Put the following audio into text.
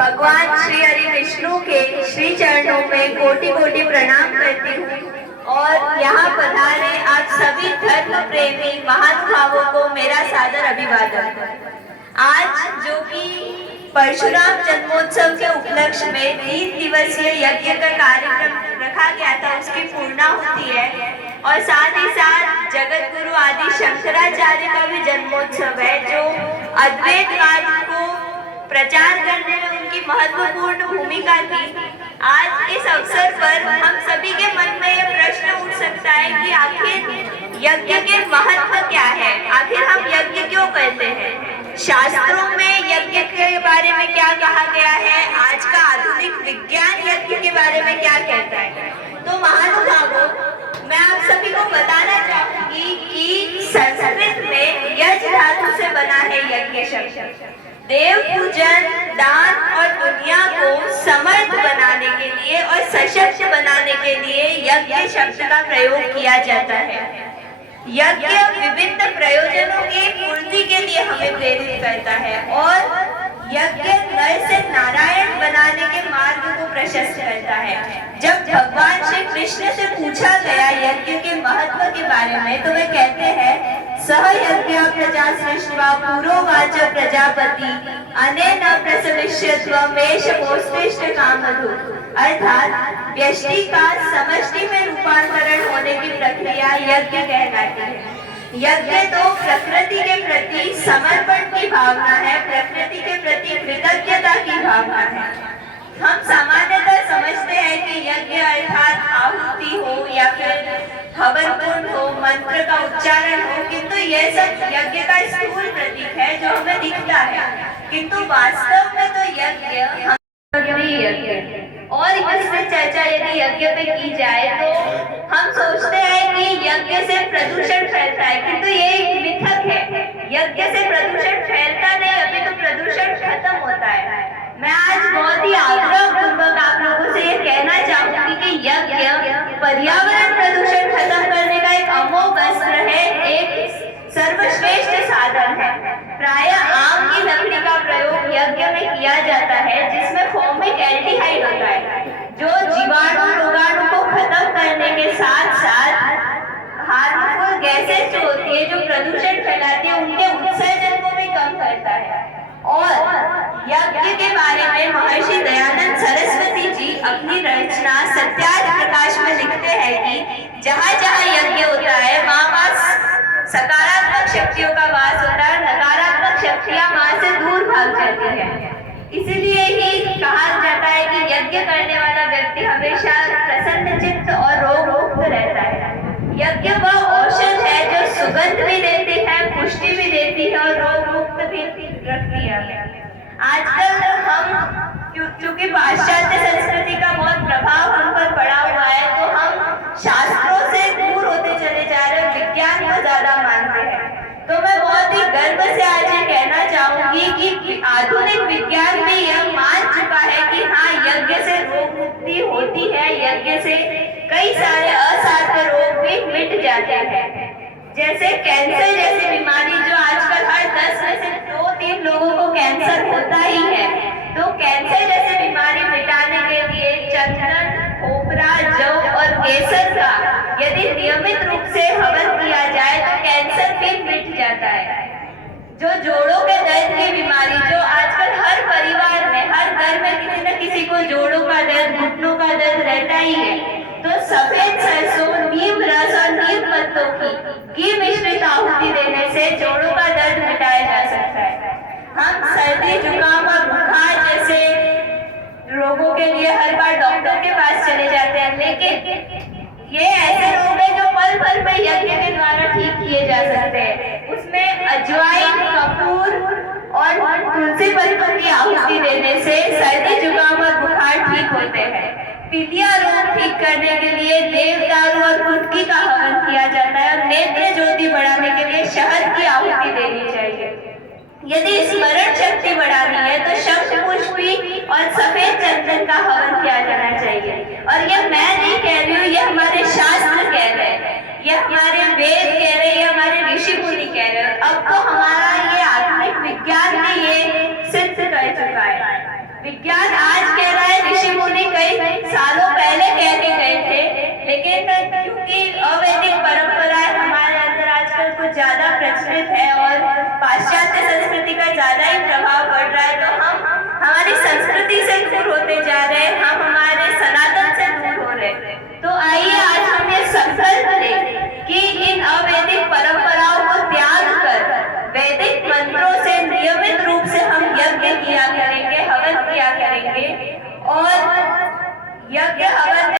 भगवान श्री हरि विष्णु के श्री चरणों में कोटि कोटि प्रणाम करती हूँ और यहाँ पधारे आप सभी धर्म प्रेमी महानुभावों को मेरा सादर अभिवादन। आज जो कि परशुराम जन्मोत्सव के उपलक्ष्य में 3 दिवसीय यज्ञ का कार्यक्रम रखा गया था, उसकी पूर्णाहुति है और साथ ही साथ जगत गुरु आदि शंकराचार्य का भी जन्मोत्सव है, जो अद्वैतवाद को प्रचार करने में उनकी महत्वपूर्ण भूमिका थी। आज इस अवसर पर हम सभी के मन में यह प्रश्न उठ सकता है कि आखिर यज्ञ के महत्व क्या है, आखिर हम यज्ञ क्यों करते हैं, शास्त्रों में यज्ञ के बारे में क्या कहा गया है, आज का आधुनिक विज्ञान यज्ञ के बारे में क्या कहता है। तो महानुभावों, मैं आप सभी को बताना चाहूंगी कि संस्कृत में यज्ञ धातु से बना है यज्ञ शब्द। देव पूजन, दान और दुनिया को समर्थ बनाने के लिए और सशक्त बनाने के लिए यज्ञ शब्द का प्रयोग किया जाता है। यज्ञ विभिन्न प्रयोजनों की पूर्ति के लिए हमें प्रेरित करता है और यज्ञ नर से नारायण बनाने के मार्ग को प्रशस्त करता है। जब भगवान श्री कृष्ण से पूछा गया यज्ञ के महत्व के बारे में, तो वे कहते हैं सह यज्ञ प्रजा सृष्ट्वा पुरोवाच प्रजापति अनेन प्रसविष्यत्वमेष पोष्टिष्ठ कामधु, अर्थात व्यष्टि का समष्टि में रूपांतरण होने की प्रक्रिया यज्ञ कहलाती है। यज्ञ तो प्रकृति के प्रति समर्पण की भावना है, प्रकृति के प्रति कृतज्ञता की भावना है। हम सामान्यतः समझते हैं कि यज्ञ अर्थात आहुति हो या फिर हवन कुंड हो, मंत्र का उच्चारण हो, किंतु यह सब यज्ञ का स्थूल प्रतीक है जो हमें दिखता है, किंतु वास्तव में तो यज्ञ और इसमें चर्चा यदि यज्ञ पे की जाए तो हम सोचते हैं कि यज्ञ से प्रदूषण फैलता है, किंतु ये एक मिथक है। यज्ञ से प्रदूषण फैलता नहीं, अभी तो प्रदूषण खत्म होता है। मैं आज बहुत ही आग्रहपूर्वक आप लोगों से ये कहना चाहूंगी कि यज्ञ पर्यावरण प्रदूषण खत्म करने का एक अमोघ अस्त्र है, एक सर्वश्रेष्ठ साधन है। प्रायः आम की लकड़ी का प्रयोग यज्ञ में किया जाता है, जिसमें फॉर्मिक एल्डिहाइड होता है, जो जीवाणु रोगाणु को खत्म करने के साथ साथ हार्मफुल गैसेस जो होती है, जो प्रदूषण फैलाती है, उनके उत्सर्जन को भी कम करता है। और यज्ञ के बारे में महर्षि दयानंद सरस्वती जी अपनी रचना सत्यार्थ प्रकाश में लिखते हैं कि जहाँ जहाँ यज्ञ होता है वहाँ सकारात्मक शक्तियों का वास होता है, नकारात्मक शक्तियाँ वहाँ से दूर भाग जाती है। इसीलिए ही कहा जाता है कि यज्ञ करने वाला व्यक्ति हमेशा प्रसन्न चित्त और रोग मुक्त रहता है। यज्ञ वह औषध है जो सुगंध भी देती है, पुष्टि भी देती है और रोग मुक्त भी रखती है। आजकल हम क्योंकि पाश्चात्य संस्कृति का बहुत प्रभाव हम पर पड़ा हुआ है, तो हम शास्त्रों से दूर होते चले जा रहे हैं, विज्ञान को ज्यादा मानते हैं। तो मैं बहुत ही गर्व से आज ये कहना चाहूंगी कि आधुनिक विज्ञान भी यह मान चुका है कि हाँ, यज्ञ से रोग मुक्ति होती है, यज्ञ से कई सारे असाध्य रोग भी मिट जाते हैं। जैसे कैंसर जैसी बीमारी, जो आजकल हर 10 में से 2-3 लोगों को कैंसर होता ही है, तो कैंसर जैसी बीमारी मिटाने के लिए चंदन, खोपरा, जौ और केसर का यदि नियमित रूप से हवन किया जाए तो कैंसर भी मिट जाता है। जो जोड़ों के दर्द की बीमारी, जो आजकल हर परिवार में, हर घर में किसी न किसी को जोड़ों का दर्द, घुटनों का दर्द रहता ही है, तो सफेद सरसों, नीम रस और नीम पत्तों की मिश्रित आहुति देने से जोड़ों का दर्द मिटाया जा सकता है। हम सर्दी, जुकाम और बुखार जैसे रोगों के लिए हर बार डॉक्टर के पास चले जाते हैं, लेकिन ये ऐसे रोग हैं जो पल पल में यज्ञ के द्वारा ठीक किए जा सकते हैं। उसमें अजवाइन, कपूर और तुलसी पत्तों की आहुति देने से सर्दी, जुकाम और बुखार ठीक होते हैं। पीलिया रोग ठीक करने के लिए देवदारू और कुटकी का हवन किया जाता है और नेत्र ज्योति बढ़ाने के लिए शहद की आहुति देनी चाहिए। यदि स्मरण शक्ति बढ़ानी है तो शंख पुष्पी और सफेद चंदन का हवन किया जाना चाहिए। और यह मैं नहीं कह रही हूँ, यह हमारे शास्त्र कह रहे हैं, यह हमारे वेद कह रहे हैं, यह हमारे ऋषि मुनि कह रहे हैं। अब तो हमारा ये आधुनिक विज्ञान भी ये सिद्ध कर चुका है। विज्ञान आज कह रहा है, ऋषि मुनि कई सालों पहले कह के गए थे, लेकिन क्योंकि अवैदिक परंपराएं हमारे अंदर आजकल कुछ ज्यादा प्रचलित है और पाश्चात्य संस्कृति का ज्यादा ही प्रभाव पड़ रहा है, तो हम हमारी संस्कृति से दूर होते जा रहे हैं। हम